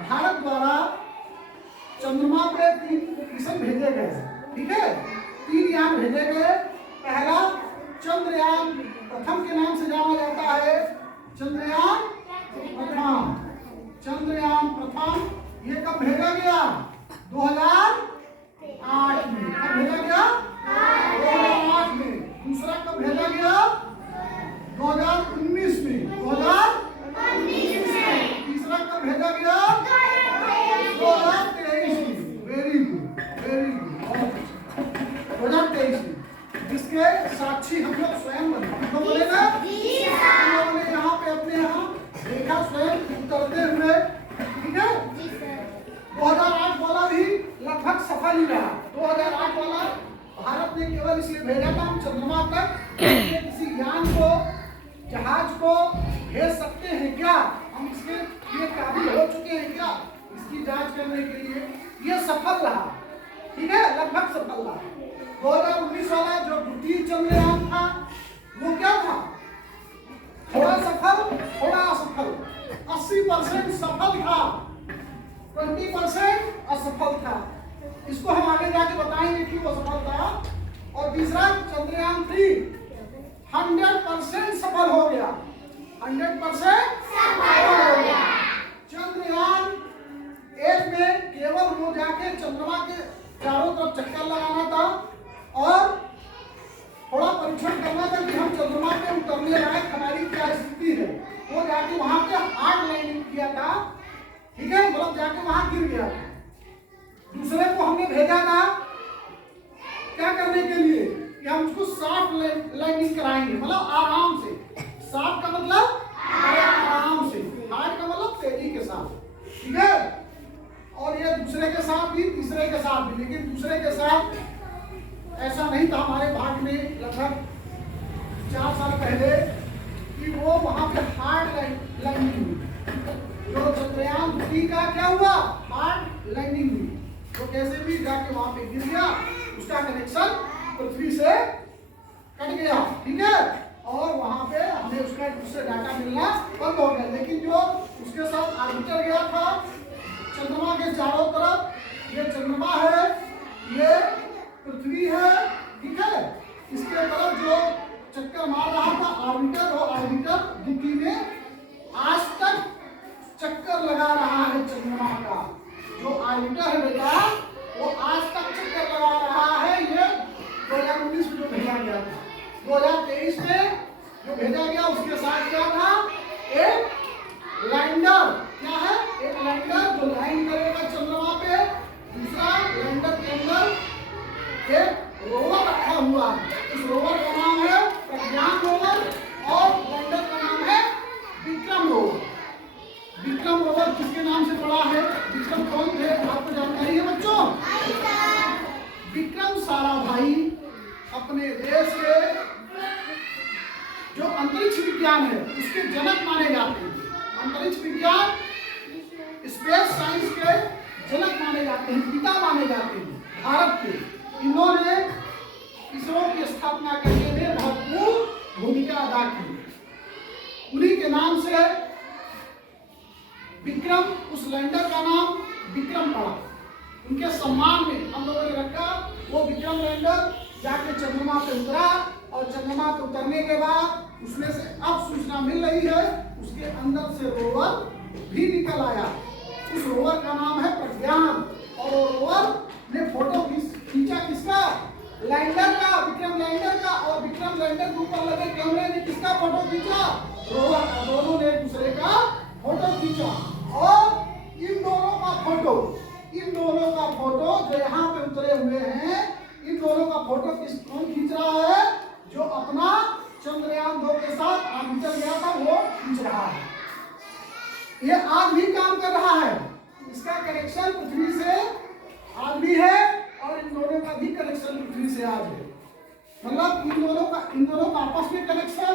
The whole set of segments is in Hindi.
भारत द्वारा चंद्रमा पे 3 मिशन भेजे गए, ठीक है। 3 यान भेजे गए। पहला चंद्रयान प्रथम के नाम से जाना जाता है, चंद्रयान प्रथम। चंद्रयान प्रथम ये कब भेजा गया? 2008 में। कब भेजा गया? 2008 में। दूसरा कब भेजा गया? 2019 में। 2019 में। तीसरा कब भेजा गया? 2023 में। Very good, very good. 2023 में, जिसके साक्षी हम लोग स्वयं बने। हम लोग बोले ना, हम लोगों ने यहाँ पे अपने यहाँ देखा स्वयं उतरते हुए, ठीक है। 2008 वाला भी लगभग सफल ही रहा। 2008 वाला भारत ने केवल इसलिए भेजा था हम चंद्रमा तक किसी यान को, जहाज को भेज सकते हैं क्या, हम इसके लिए काबिल हो चुके हैं क्या, इसकी जांच करने के लिए ये सफल रहा, ठीक है, लगभग सफल रहा। 2019 वाला जो द्वितीय चंद्रयान था वो क्या था? थोड़ा सफल, थोड़ा असफल। 80% सफल था, 20% असफल था। इसको हम आगे जाके बताएंगे कि वो सफल था। और तीसरा चंद्रयान 3 100% सफल हो गया, 100% सफल हो गया। चंद्रयान 1 में केवल वो जाके चंद्रमा के चारों तरफ चक्कर लगाना था और थोड़ा परीक्षण करना था कि हम चंद्रमा पे उतरने लायक हमारी क्या स्थिति है। वो जाके वहां पे हार्ड लैंडिंग किया था, ठीक है, मतलब जाके वहां गिर गया। दूसरे को हमने भेजा था क्या करने के लिए कि हम उसको सॉफ्ट लैंडिंग कराएंगे, मतलब आराम से। सॉफ्ट का मतलब आराम से, हार्ड का मतलब तेजी के साथ, ठीक है। और ये दूसरे के साथ भी, तीसरे के साथ भी। लेकिन दूसरे के साथ ऐसा नहीं था हमारे भाग में लगभग 4 साल पहले कि वो वहां पे हार्ड लैंडिंग हुई। जो चंद्रयान 3 का क्या हुआ? हार्ड लैंडिंग हुई। तो कैसे भी जाके वहां पे गिर गया, उसका कनेक्शन पृथ्वी से कट गया, ठीक है। और वहां पे हमें उससे डाटा मिलना बंद हो गया। लेकिन जो उसके साथ ऑर्बिटर गया था चंद्रमा के चारों तरफ, ये चंद्रमा है, ये पृथ्वी है, ठीक है। इसके तरफ जो चक्कर मार रहा था ऑर्बिटर, और ऑर्बिटर दुखी में आज तक चक्कर लगा रहा है चंद्रमा का। जो ऑर्बिटर है बेटा वो आज तक चक्कर लगा रहा है। ये 2019 में जो भेजा गया था, 2023 में जो भेजा गया उसके साथ क्या था? एक लैंडर। क्या है? एक लैंडर जो लैंड करेगा चंद्रमा पे। दूसरा लैंडर के अंदर एक रोवर रखा हुआ है। इस रोवर का नाम है प्रज्ञान रोवर और लैंडर का नाम है विक्रम रोवर। विक्रम रोवर किसके नाम से पड़ा है? विक्रम कौन थे आपको जानकारी है बच्चों? विक्रम साराभाई अपने देश के जो अंतरिक्ष विज्ञान है उसके जनक माने जाते हैं। अंतरिक्ष विज्ञान, स्पेस साइंस के जनक माने जाते हैं, पिता माने जाते हैं भारत के। इन्होंने इसरो की स्थापना करने में महत्वपूर्ण भूमिका अदा की। उन्हीं के नाम से विक्रम, उस लैंडर का नाम विक्रम पड़ा। उनके सम्मान में हम लोगों ने रखा। वो विक्रम लैंडर जाके चंद्रमा पे उतरा और चंद्रमा पे उतरने के बाद उसमें से अब सूचना मिल रही है उसके अंदर से रोवर भी निकल आया। उस रोवर का नाम है प्रज्ञान। और वो रोवर ने फोटो खींचा किसका? लैंडर का, विक्रम लैंडर का। और विक्रम लैंडर के ऊपर लगे कैमरे ने किसका फोटो खींचा? रोवर का। दोनों ने एक दूसरे का फोटो खींचा। और इन दोनों का फोटो जो यहाँ पे उतरे हुए हैं, इन दोनों का फोटो कौन खींच रहा है? जो अपना चंद्रयान 2 के साथ ऑर्बिटर गया था वो खींच रहा है। ये आज भी काम कर रहा है। इसका कनेक्शन पृथ्वी से आज भी है और इन दोनों का भी कनेक्शन पृथ्वी से आज है। मतलब इन दोनों का आपस में कनेक्शन,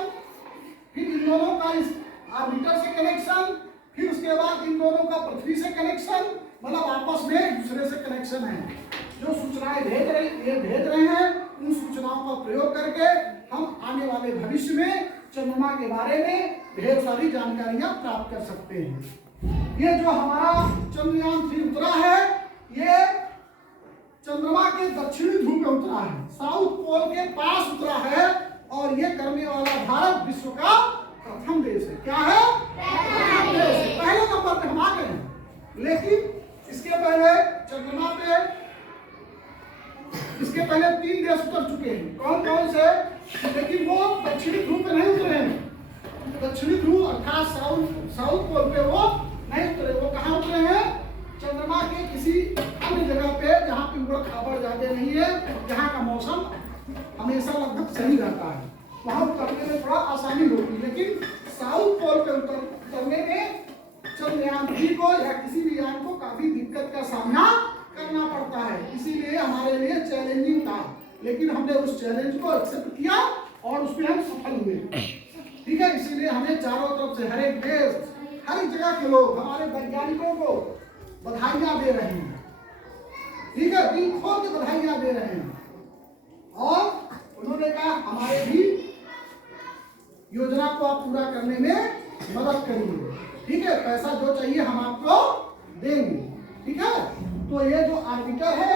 फिर इन दोनों का इस ऑर्बिटर से कनेक्शन, फिर उसके बाद इन दोनों का पृथ्वी से कनेक्शन। मतलब आपस में एक दूसरे से कनेक्शन है। जो सूचनाएं भेज रहे हैं उन सूचनाओं का प्रयोग करके हम आने वाले भविष्य में चंद्रमा के बारे में ढेर सारी जानकारियां प्राप्त कर सकते हैं। ये जो हमारा चंद्रयान 3 उतरा है, ये चंद्रमा के दक्षिणी ध्रुव पे उतरा है, साउथ पोल के पास उतरा है, और ये करने वाला भारत विश्व का प्रथम देश है। क्या है? प्रथम देश है। पहले नंबर पे हम आ गए हैं। लेकिन इसके पहले चंद्रमा पे इसके पहले 3 देश उतर चुके हैं। कौन कौन से? लेकिन वो दक्षिणी ध्रुव पे नहीं उतरे हैं। दक्षिणी ध्रुव अर्थात साउथ पोल पे वो नहीं उतरे। वो कहाँ उतरे हैं? चंद्रमा के किसी अन्य जगह पे जहाँ पे उबड़ खाबड़ ज्यादा नहीं है, जहाँ का मौसम हमेशा लगभग सही रहता है, वहाँ उतरने में थोड़ा आसानी होती है। लेकिन साउथ पोल पे उतरने में चंद्रयान 3 को या किसी भी यान को काफी दिक्कत का सामना करना पड़ता है, इसीलिए हमारे लिए चैलेंजिंग था। लेकिन हमने उस चैलेंज को एक्सेप्ट किया और उसमें हम सफल हुए। ठीक है, इसीलिए हमें चारों तरफ से हर एक देश, हर एक जगह के लोग हमारे वैज्ञानिकों को बधाइयां दे रहे हैं। ठीक है, दिल खोल के बधाइयां दे रहे हैं, और उन्होंने कहा हमारे भी योजना को आप पूरा करने में मदद करिए। ठीक है, पैसा जो चाहिए हम आपको देंगे। ठीक है, तो ये जो आर्बिटर है,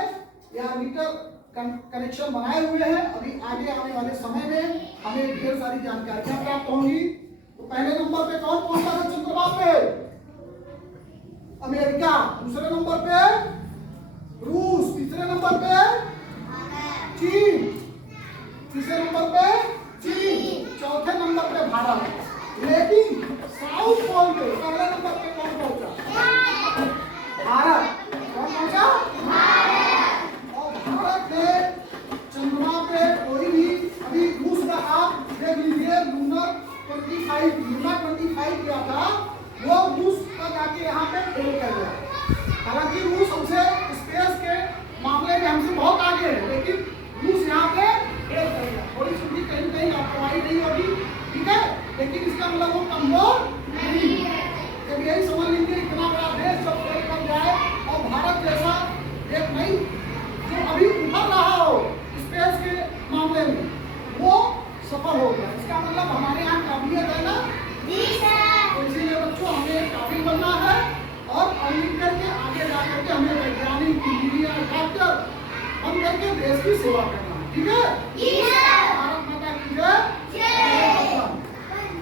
ये आर्बिटर कनेक्शन बनाए हुए हैं। अभी आगे आने वाले समय में हमें ढेर सारी जानकारियां प्राप्त होंगी। तो पहले नंबर पे कौन पहुंचा है चंद्रमा पे? अमेरिका। दूसरे नंबर पे रूस। तीसरे नंबर पे चीन। तीसरे नंबर पे चीन। चौथे नंबर पे भारत। लेकिन साउथ पोल पे पहले नंबर पे कौन पहुंचा? भारत। कौन पहुंचा? भारत। और भारत ने चंद्रमा पे कोई भी, अभी रूस का आप देख लीजिए, लूनर 25 किया था, वो रूस का जाके यहाँ पे फेल कर गया। हालांकि रूस हमसे स्पेस के मामले में हमसे बहुत आगे है, लेकिन रूस यहाँ पे फेल कर गया। थोड़ी सी कहीं कहीं लापरवाही नहीं होगी, ठीक है, लेकिन इसका मतलब वो कमजोर नहीं है। जब यही समझ लीजिए इतना बड़ा देश जब फेल कर जाए, और भारत जैसा एक नई जो अभी उभर रहा हो स्पेस के मामले में, वो सफल हो गया, इसका मतलब हमारे यहाँ काबिलियत है ना। तो इसीलिए बच्चों हमें काबिल बनना है, और अर्निंग करके आगे जा करके हमें वैज्ञानिक, इंजीनियर, डॉक्टर बन करके देश की सेवा करना है। ठीक है।